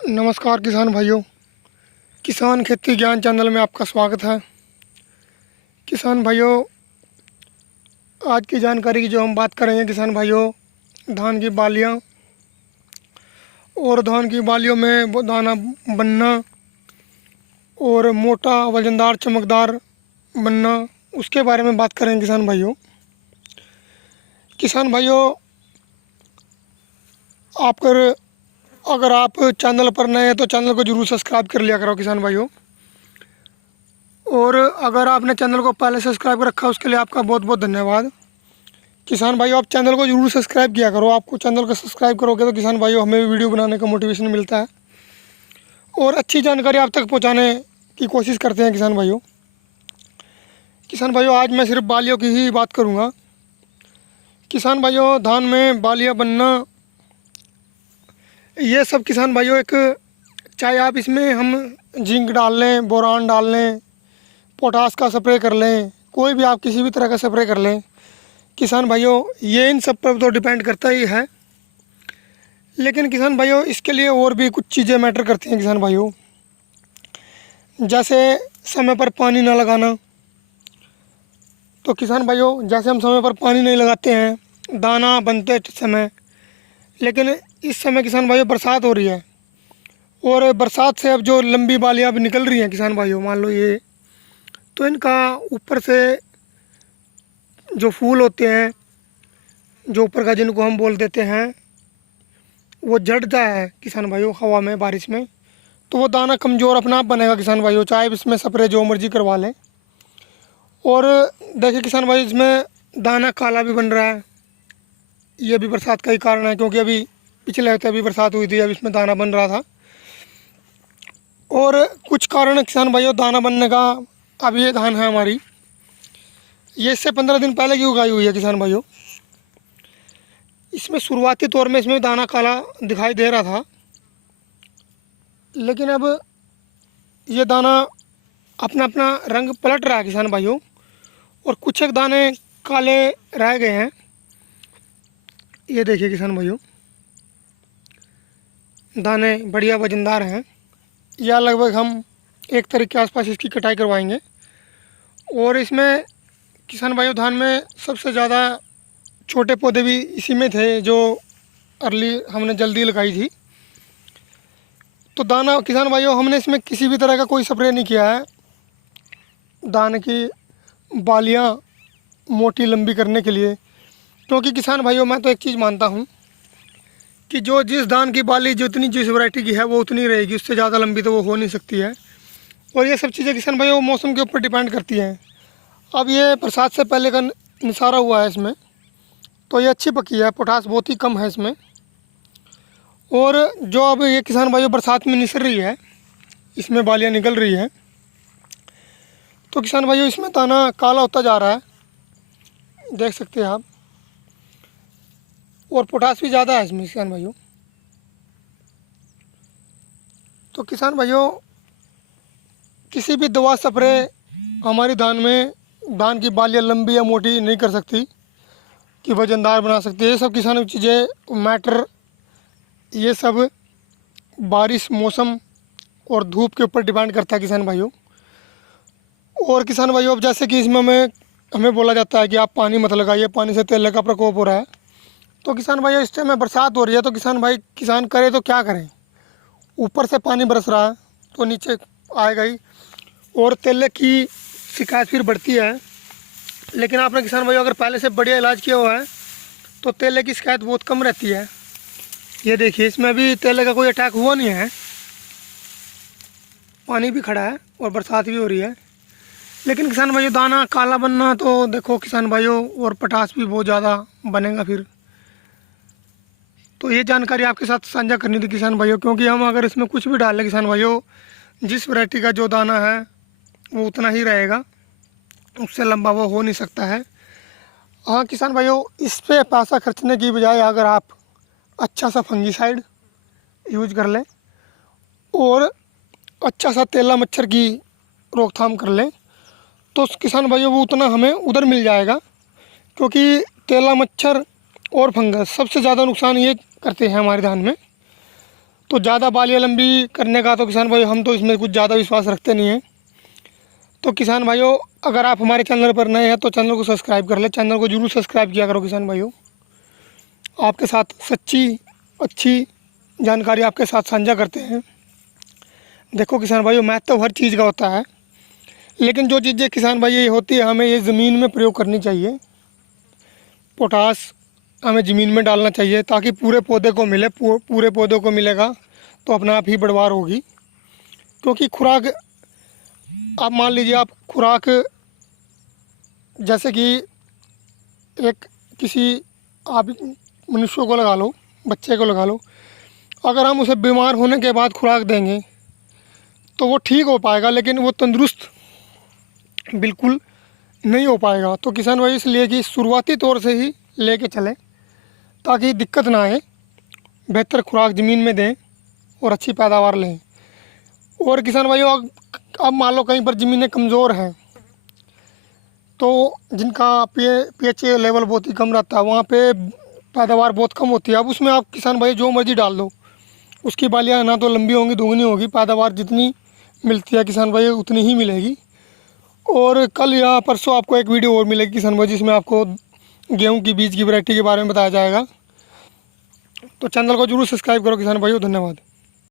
नमस्कार किसान भाइयों। किसान खेती ज्ञान चैनल में आपका स्वागत है। किसान भाइयों, आज की जानकारी की जो हम बात करेंगे किसान भाइयों, धान की बालियां और धान की बालियों में वो दाना बनना और मोटा वजनदार चमकदार बनना, उसके बारे में बात करेंगे किसान भाइयों। किसान भाइयों, अगर आप चैनल पर नए हैं तो चैनल को ज़रूर सब्सक्राइब कर लिया करो किसान भाइयों। और अगर आपने चैनल को पहले सब्सक्राइब कर रखा है उसके लिए आपका बहुत बहुत धन्यवाद। किसान भाइयों, आप चैनल को ज़रूर सब्सक्राइब किया करो। आपको चैनल को सब्सक्राइब करोगे तो किसान भाइयों हमें भी वीडियो बनाने का मोटिवेशन मिलता है और अच्छी जानकारी आप तक पहुंचाने की कोशिश करते हैं किसान भाइयों। किसान भाइयों, आज मैं सिर्फ बालियों की ही बात करूँगा। किसान भाइयों, धान में बालियाँ बनना, ये सब किसान भाइयों एक, चाहे आप इसमें हम जिंक डाल लें, बोरान डाल लें, पोटास का स्प्रे कर लें, कोई भी आप किसी भी तरह का स्प्रे कर लें किसान भाइयों, ये इन सब पर तो डिपेंड करता ही है। लेकिन किसान भाइयों, इसके लिए और भी कुछ चीज़ें मैटर करती हैं किसान भाइयों। जैसे समय पर पानी ना लगाना। तो किसान भाइयों, जैसे हम समय पर पानी नहीं लगाते हैं दाना बनते समय, लेकिन इस समय किसान भाइयों बरसात हो रही है और बरसात से अब जो लंबी बालियाँ अब निकल रही हैं किसान भाइयों, मान लो ये, तो इनका ऊपर से जो फूल होते हैं, जो ऊपर का जिनको हम बोल देते हैं, वो जड़ता है किसान भाइयों हवा में, बारिश में, तो वो दाना कमज़ोर अपना आप बनेगा किसान भाइयों, चाहे इसमें स्प्रे जो मर्जी करवा लें। और देखिए किसान भाई, इसमें दाना काला भी बन रहा है। ये भी बरसात का ही कारण है, क्योंकि अभी पिछले हफ्ते अभी बरसात हुई थी, अब इसमें दाना बन रहा था। और कुछ कारण है किसान भाइयों दाना बनने का। अब ये धान है हमारी, ये इससे 15 दिन पहले की उगाई हुई है किसान भाइयों। इसमें शुरुआती तौर में इसमें दाना काला दिखाई दे रहा था, लेकिन अब ये दाना अपना अपना रंग पलट रहा है किसान भाइयों, और कुछ एक दाने काले रह गए हैं। ये देखिए किसान भाइयों, दाने बढ़िया वजनदार हैं। या लगभग हम 1 तारीख के आसपास इसकी कटाई करवाएंगे। और इसमें किसान भाइयों, धान में सबसे ज़्यादा छोटे पौधे भी इसी में थे जो अर्ली हमने जल्दी लगाई थी। तो दाना किसान भाइयों, हमने इसमें किसी भी तरह का कोई स्प्रे नहीं किया है दाने की बालियाँ मोटी लंबी करने के लिए। क्योंकि किसान भाइयों, मैं तो एक चीज़ मानता हूँ कि जो जिस धान की बाली जितनी जिस वैरायटी की है वो उतनी रहेगी, उससे ज़्यादा लंबी तो वो हो नहीं सकती है। और ये सब चीज़ें किसान भाइयों मौसम के ऊपर डिपेंड करती हैं। अब ये बरसात से पहले का निसारा हुआ है इसमें, तो ये अच्छी पकी है, पोटास बहुत ही कम है इसमें। और जो अब ये किसान भाइयों बरसात में निसर रही है, इसमें बालियाँ निकल रही हैं, तो किसान भाइयों इसमें दाना काला होता जा रहा है, देख सकते हैं आप। और पोटास भी ज़्यादा है इसमें किसान भाइयों। तो किसान भाइयों, किसी भी दवा स्प्रे हमारी धान की बालियाँ लंबी या मोटी नहीं कर सकती कि वजनदार बना सकती है। ये सब किसान चीज़ें मैटर, ये सब बारिश, मौसम और धूप के ऊपर डिपेंड करता है किसान भाइयों। और किसान भाइयों, अब जैसे कि इसमें हमें बोला जाता है कि आप पानी मत लगाइए, पानी से तेल का प्रकोप हो रहा है। तो किसान भाइयों, इस टाइम में बरसात हो रही है, तो किसान करे तो क्या करें। ऊपर से पानी बरस रहा है तो नीचे आएगा ही, और तेले की शिकायत फिर बढ़ती है। लेकिन आपने किसान भाइयों अगर पहले से बढ़िया इलाज किया हुआ है तो तेले की शिकायत बहुत कम रहती है। ये देखिए, इसमें अभी तेले का कोई अटैक हुआ नहीं है, पानी भी खड़ा है और बरसात भी हो रही है। लेकिन किसान भाइयों, दाना काला बनना तो देखो किसान भाइयों, और पोटास भी बहुत ज़्यादा बनेगा फिर। तो ये जानकारी आपके साथ साझा करनी थी किसान भाइयों, क्योंकि हम अगर इसमें कुछ भी डाल लें किसान भाइयों, जिस वैरायटी का जो दाना है वो उतना ही रहेगा, उससे लंबा वो हो नहीं सकता है। हाँ किसान भाइयों, इस पर पैसा खर्चने की बजाय अगर आप अच्छा सा फंगीसाइड यूज कर लें और अच्छा सा तेला मच्छर की रोकथाम कर लें, तो किसान भाइयों वो उतना हमें उधर मिल जाएगा। क्योंकि तेला मच्छर और फंगस सबसे ज़्यादा नुकसान ये करते हैं हमारे धान में। तो ज़्यादा बालियाँ लंबी करने का तो किसान भाई हम तो इसमें कुछ ज़्यादा विश्वास रखते नहीं हैं। तो किसान भाइयों, अगर आप हमारे चैनल पर नए हैं तो चैनल को सब्सक्राइब कर ले, चैनल को जरूर सब्सक्राइब किया करो किसान भाइयों। आपके साथ सच्ची अच्छी जानकारी आपके साथ साझा करते हैं। देखो किसान भाइयों, मैथ तो हर चीज़ का होता है, लेकिन जो चीज़ें किसान भाई ये होती है हमें ये ज़मीन में प्रयोग करनी चाहिए। पोटास हमें ज़मीन में डालना चाहिए ताकि पूरे पौधे को मिले, पूरे पौधे को मिलेगा तो अपने आप ही बढ़वार होगी। क्योंकि खुराक, आप मान लीजिए आप खुराक जैसे कि एक किसी आप मनुष्य को लगा लो, बच्चे को लगा लो, अगर हम उसे बीमार होने के बाद खुराक देंगे तो वो ठीक हो पाएगा, लेकिन वो तंदुरुस्त बिल्कुल नहीं हो पाएगा। तो किसान भाई इसलिए कि शुरुआती तौर से ही लेके चलें ताकि दिक्कत ना आए, बेहतर खुराक ज़मीन में दें और अच्छी पैदावार लें। और किसान भाइयों, अब मान लो कहीं पर ज़मीनें कमज़ोर हैं तो जिनका पीएच लेवल बहुत ही कम रहता है, वहाँ पे पैदावार बहुत कम होती है। अब उसमें आप किसान भाई जो मर्ज़ी डाल दो, उसकी बालियाँ ना तो लंबी होंगी, दुगनी होगी, पैदावार जितनी मिलती है किसान भाई उतनी ही मिलेगी। और कल या परसों आपको एक वीडियो और मिलेगी किसान भाई, जिसमें आपको गेहूं की बीज की वैरायटी के बारे में बताया जाएगा। तो चैनल को जरूर सब्सक्राइब करो किसान भाइयों। धन्यवाद।